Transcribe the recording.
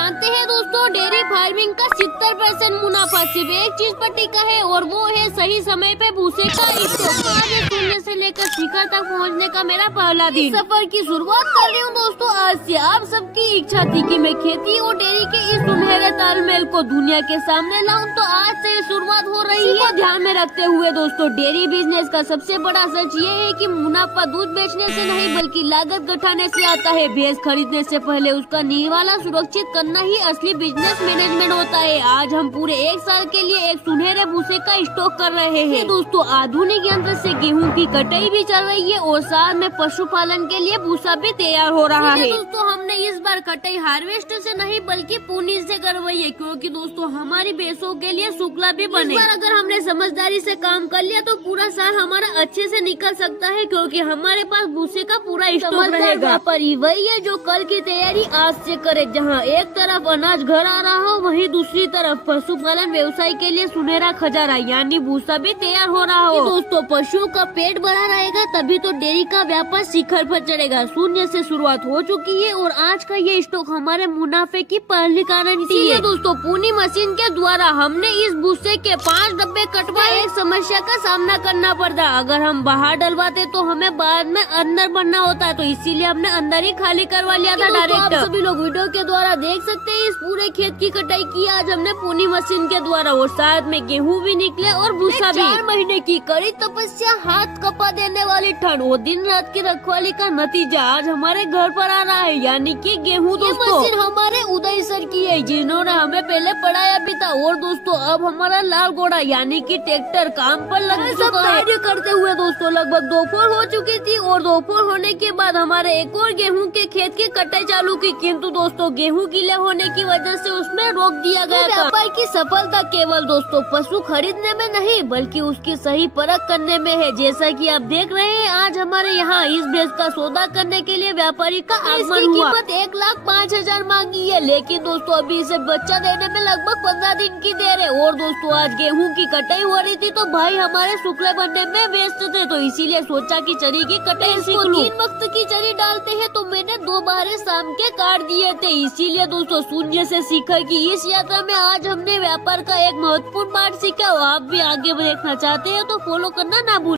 जानते हैं दोस्तों, डेयरी फार्मिंग का 70% मुनाफा सिर्फ एक चीज पर टिका है और वो है सही समय पे भूसे का स्टॉक। आगे शून्य से लेकर शिखर तक पहुंचने का मेरा पहला दिन। सफर की शुरुआत कर रही हूँ दोस्तों आज से। आप सबकी इच्छा थी कि मैं खेती और डेयरी के इस सुनहरे तालमेल को दुनिया के सामने लाऊं, तो आज से ये शुरुआत हो रही है। ध्यान में रखते हुए दोस्तों, डेयरी बिजनेस का सबसे बड़ा सच ये है कि मुनाफा दूध बेचने से नहीं बल्कि लागत घटाने से आता है। भैंस खरीदने से पहले उसका निवाला सुरक्षित करना ही असली बिजनेस मैनेजमेंट होता है। आज हम पूरे एक साल के लिए एक सुनहरे भूसे का स्टॉक कर रहे हैं दोस्तों। आधुनिक यंत्र से गेहूं की कटाई भी चल रही है और साथ में पशुपालन के लिए भूसा भी तैयार हो रहा है दोस्तों। हमने इस बार कटाई हार्वेस्टर से नहीं बल्कि पुनी से करवाई है, क्योंकि दोस्तों हमारी भैंसों के लिए शुक्ला भी बने। इस बार अगर हमने समझदारी से काम कर लिया तो पूरा साल हमारा अच्छे से निकल सकता है, क्योंकि हमारे पास भूसे का पूरा स्टॉक रहेगा। पर वही है जो कल की तैयारी आज से करे, जहाँ एक तरफ अनाज घर आ रहा हो वहीं दूसरी तरफ पशुपालन व्यवसाय के लिए सुनहरा खजाना यानी भूसा भी तैयार हो रहा हो। दोस्तों पशुओं का पेट भरा रहेगा तभी तो डेयरी का व्यापार शिखर पर चढ़ेगा। शून्य से शुरुआत हो चुकी है और आज का ये स्टॉक हमारे मुनाफे की पहली गारंटी है दोस्तों। पुनी मशीन के द्वारा हमने इस भूसे के 5 डब्बे कटवाए। एक समस्या का सामना करना पड़ता, अगर हम बाहर डलवाते तो हमें बाद में अंदर भरना होता है, तो इसीलिए हमने अंदर ही खाली करवा लिया था डायरेक्ट। आप सभी लोग वीडियो के द्वारा देख सकते हैं इस पूरे खेत की कटाई की आज हमने पुनी मशीन के द्वारा, और साथ में गेहूं भी निकले और भूसा भी। 4 महीने की कड़ी तपस्या, हाथ कपा देने वाली ठंड और दिन रात की रखवाली का नतीजा आज हमारे घर पर आ रहा है, यानी कि गेहूं। दोस्तों मशीन हमारे उदय सर की है जिन्होंने हमें पहले पढ़ाया भी था, और दोस्तों अब हमारा लाल घोड़ा यानी कि ट्रैक्टर काम पर लग चुका है। कार्य करते हुए दोस्तों लगभग दोपहर हो चुकी थी और दोपहर होने के बाद हमारे एक और गेहूं के खेत की कटाई चालू की, किंतु दोस्तों गेहूं गीले होने की वजह से उसमें रोक दिया गया था। व्यापार की सफलता केवल दोस्तों पशु खरीदने में नहीं बल्कि उसकी सही परख करने में है। जैसा कि आप देख रहे हैं आज हमारे यहाँ इस भैंस का सौदा करने के लिए व्यापारी का आगमन हुआ। कीमत 1,05,000 मांगी है, लेकिन दोस्तों अभी इसे बच्चा देने में लगभग 15 दिन की देर है। और दोस्तों आज गेहूं की कटाई हो रही थी तो भाई हमारे शुक्ला बनने में व्यस्त थे, तो इसीलिए सोचा कि चरी की कटाई सीख लूं। 3 वक्त की चरी डालते हैं तो मैंने 2 बारे शाम के काट दिए थे। इसीलिए दोस्तों शून्य से शिखर की इस यात्रा में आज हमने व्यापार का एक महत्वपूर्ण पाठ सीखा। आप भी आगे देखना चाहते हैं तो फॉलो करना ना भूलें।